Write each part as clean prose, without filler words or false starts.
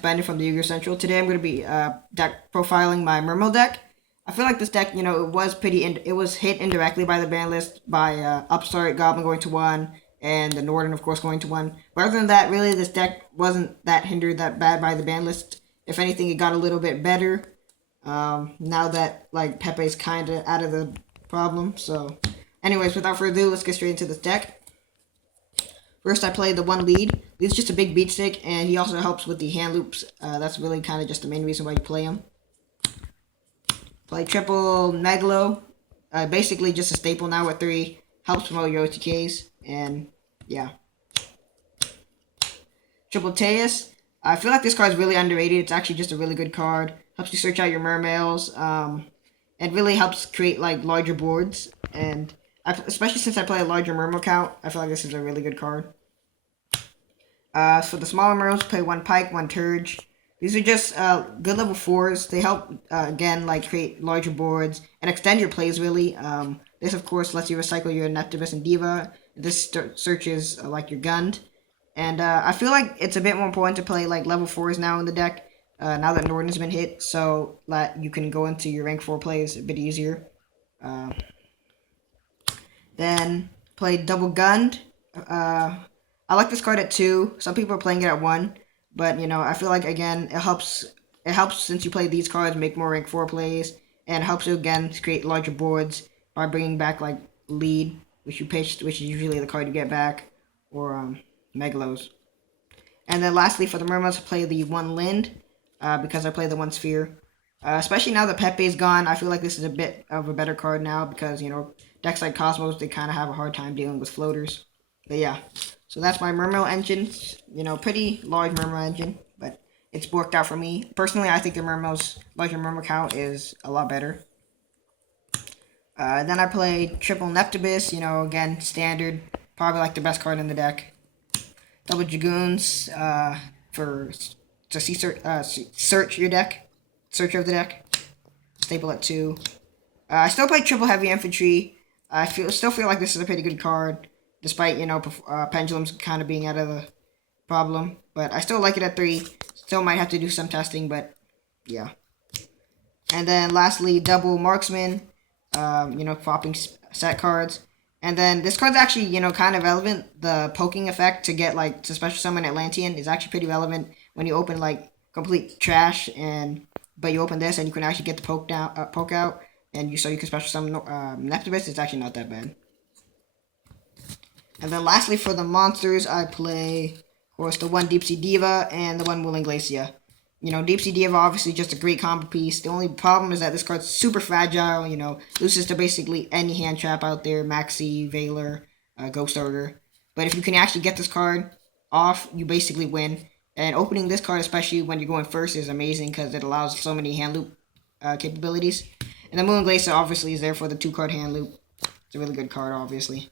Bandit from the Yu-Gi-Oh! Central. Today I'm going to be deck profiling my Mermail deck. I feel like this deck, it was it was hit indirectly by the ban list by Upstart Goblin going to 1 and the Norden, of course, going to 1. But other than that, really, this deck wasn't that hindered that bad by the ban list. If anything, it got a little bit better now that, like, Pepe's kind of out of the problem. So, anyways, without further ado, let's get straight into this deck. First, I played the 1 lead. He's just a big beat stick, and he also helps with the hand loops. That's really kind of just the main reason why you play him. Play triple Megalo. Basically just a staple now with 3. Helps promote your OTKs, and yeah. Triple Teus. I feel like this card is really underrated. It's actually just a really good card. Helps you search out your Mermails, and really helps create like larger boards. And especially since I play a larger Mermail count, I feel like this is a really good card. For the smaller Mermails, play 1 Pike, 1 Turge. These are just good level 4s. They help, again, like create larger boards and extend your plays, really. This, of course, lets you recycle your Neptibus and Diva. This searches like your Gund. And I feel like it's a bit more important to play like level 4s now in the deck, now that Norden has been hit, so that you can go into your rank 4 plays a bit easier. Then play double Gund. I like this card at 2. Some people are playing it at 1. But, I feel like, again, it helps since you play these cards make more rank 4 plays. And helps you, again, to create larger boards by bringing back, like, lead, which you pitched, which is usually the card you get back. Or, Megalos. And then lastly, for the Mermails, I play the 1 Lind. Because I play the 1 Sphere. Especially now that Pepe is gone, I feel like this is a bit of a better card now. Because, decks like Cosmos, they kind of have a hard time dealing with floaters. But yeah. So that's my Mermail engine. Pretty large Mermail engine, but it's worked out for me. Personally, I think the Mermail's larger Mermail count is a lot better. Then I play triple Neptibus, again, standard. Probably like the best card in the deck. Double Dragoons to search your deck. Search of the deck. Staple at 2. I still play triple Heavy Infantry. I still feel like this is a pretty good card. Despite, Pendulums kind of being out of the problem. But I still like it at 3. Still might have to do some testing, but yeah. And then lastly, double Marksman. Flopping set cards. And then this card's actually, kind of relevant. The poking effect to get, like, to special summon Atlantean is actually pretty relevant when you open, like, complete trash. But you open this and you can actually get the poke out. And so you can special summon Neptibus. It's actually not that bad. And then lastly, for the monsters, I play, of course, the 1 Deep Sea Diva and the 1 Wooling Glacia. Deep Sea Diva, obviously, just a great combo piece. The only problem is that this card's super fragile, loses to basically any hand trap out there, Maxi, Veiler, Ghost Ogre. But if you can actually get this card off, you basically win. And opening this card, especially when you're going first, is amazing because it allows so many hand loop capabilities. And the Wooling Glacia, obviously, is there for the 2-card hand loop. It's a really good card, obviously.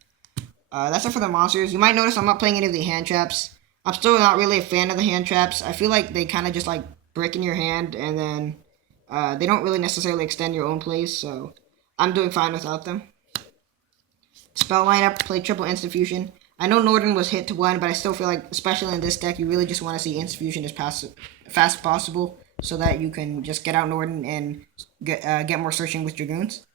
That's it for the monsters. You might notice I'm not playing any of the hand traps. I'm still not really a fan of the hand traps. I feel like they kind of just like brick in your hand, and then they don't really necessarily extend your own plays, so I'm doing fine without them. Spell lineup, play triple Instant Fusion. I know Norden was hit to 1, but I still feel like, especially in this deck, you really just want to see Instant Fusion as fast as possible, so that you can just get out Norden and get more searching with Dragoons.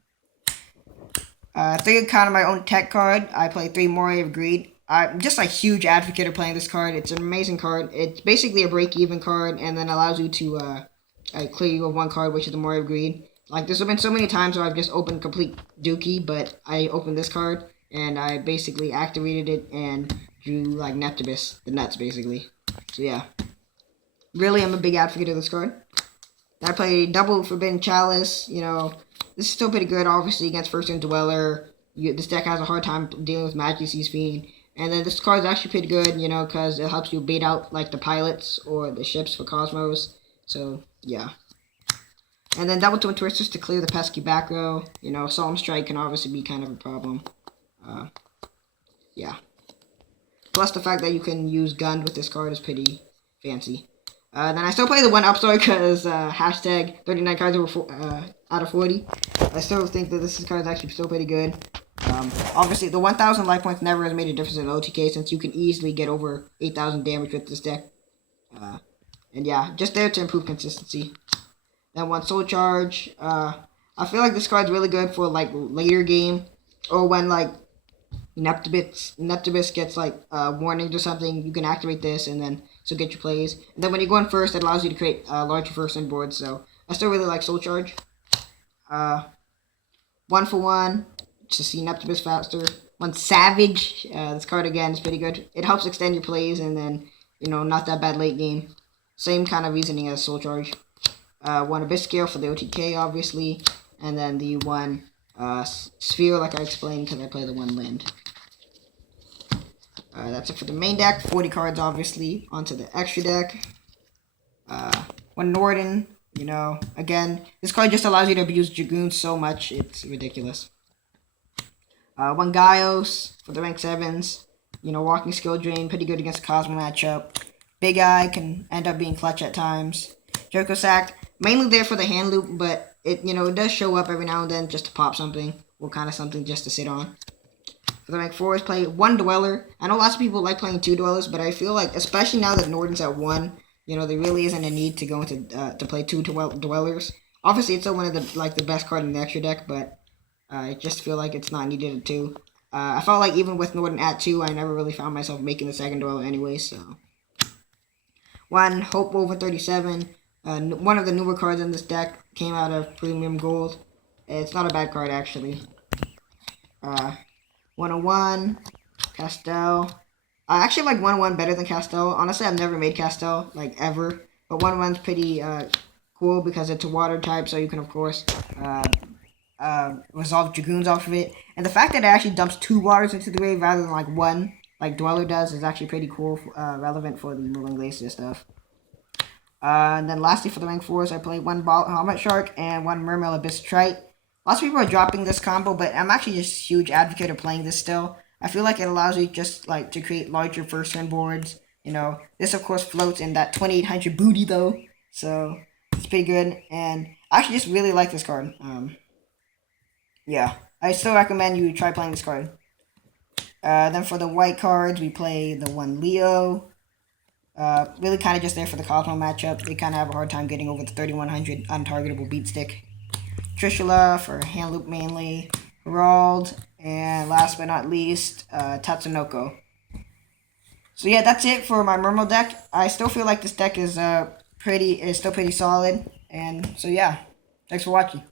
3 kind of my own tech card. I play 3 Moray of Greed. I'm just a huge advocate of playing this card. It's an amazing card. It's basically a break-even card, and then allows you to clear you of 1 card, which is the Moray of Greed. Like, there's been so many times where I've just opened complete dookie, but I opened this card, and I basically activated it and drew, like, Neptibus, the nuts, basically. So, yeah. Really, I'm a big advocate of this card. I play double Forbidden Chalice, This is still pretty good, obviously, against First and Dweller. This deck has a hard time dealing with Majesty's Fiend. And then this card is actually pretty good, because it helps you bait out, like, the pilots or the ships for Cosmos. So, yeah. And then double Twin Twisters to clear the pesky back row. Solemn Strike can obviously be kind of a problem. Yeah. Plus the fact that you can use Gund with this card is pretty fancy. Then I still play the 1 Upstart because hashtag 39 cards out of 40. I still think that this card is actually still pretty good. Obviously, the 1,000 life points never has made a difference in OTK since you can easily get over 8,000 damage with this deck. And yeah, just there to improve consistency. Then one Soul Charge. I feel like this card's really good for like later game, or when like Neptibus gets like warnings or something. You can activate this and then so get your plays. And then when you go in first, it allows you to create larger first in boards. So I still really like Soul Charge. 1-for-1 to see Neptibus faster. One Savage. This card again is pretty good. It helps extend your plays and then not that bad late game. Same kind of reasoning as Soul Charge. One Abyss Scale for the OTK, obviously. And then the one Sphere, like I explained, because I play the one land. That's it for the main deck. 40 cards, obviously. Onto the extra deck. One Norden. Again, this card just allows you to abuse Dragoons so much. It's ridiculous. One Gaios for the rank 7s. Walking Skill Drain, pretty good against the Cosmo matchup. Big Eye can end up being clutch at times. Jericho Sack, mainly there for the hand loop, but it does show up every now and then just to pop something, or kind of something just to sit on. For the rank 4s, play one Dweller. I know lots of people like playing 2 Dwellers, but I feel like, especially now that Norden's at 1, there really isn't a need to go into to play 2 Dwellers. Obviously, it's still one of the best card in the extra deck, but I just feel like it's not needed at 2. I felt like even with Norden at 2, I never really found myself making the second Dweller anyway, so. One Hope Over 37. One of the newer cards in this deck came out of Premium Gold. It's not a bad card, actually. 101, Castel. I actually like 101 better than Castel. Honestly, I've never made Castel, like, ever. But 101's pretty cool because it's a water type, so you can, of course, resolve Dragoons off of it. And the fact that it actually dumps 2 waters into the grave rather than, like, 1, like Dweller does, is actually pretty cool, relevant for the Moving Glacier stuff. And then lastly for the rank 4s, I play one Ball Helmet Shark and one Mermail Abyss Trite. Lots of people are dropping this combo, but I'm actually just a huge advocate of playing this still. I feel like it allows you just like to create larger first turn boards. This of course floats in that 2800 booty though, so it's pretty good. And I actually just really like this card. Yeah, I still recommend you try playing this card. Then for the white cards, we play the one Leo. Really kind of just there for the Cosmo matchup. They kind of have a hard time getting over the 3100 untargetable beat stick. Trishula for hand loop mainly. Herald. And last but not least, Tatsunoko. So yeah, that's it for my Mermail deck. I still feel like this deck is still pretty solid. And so yeah, thanks for watching.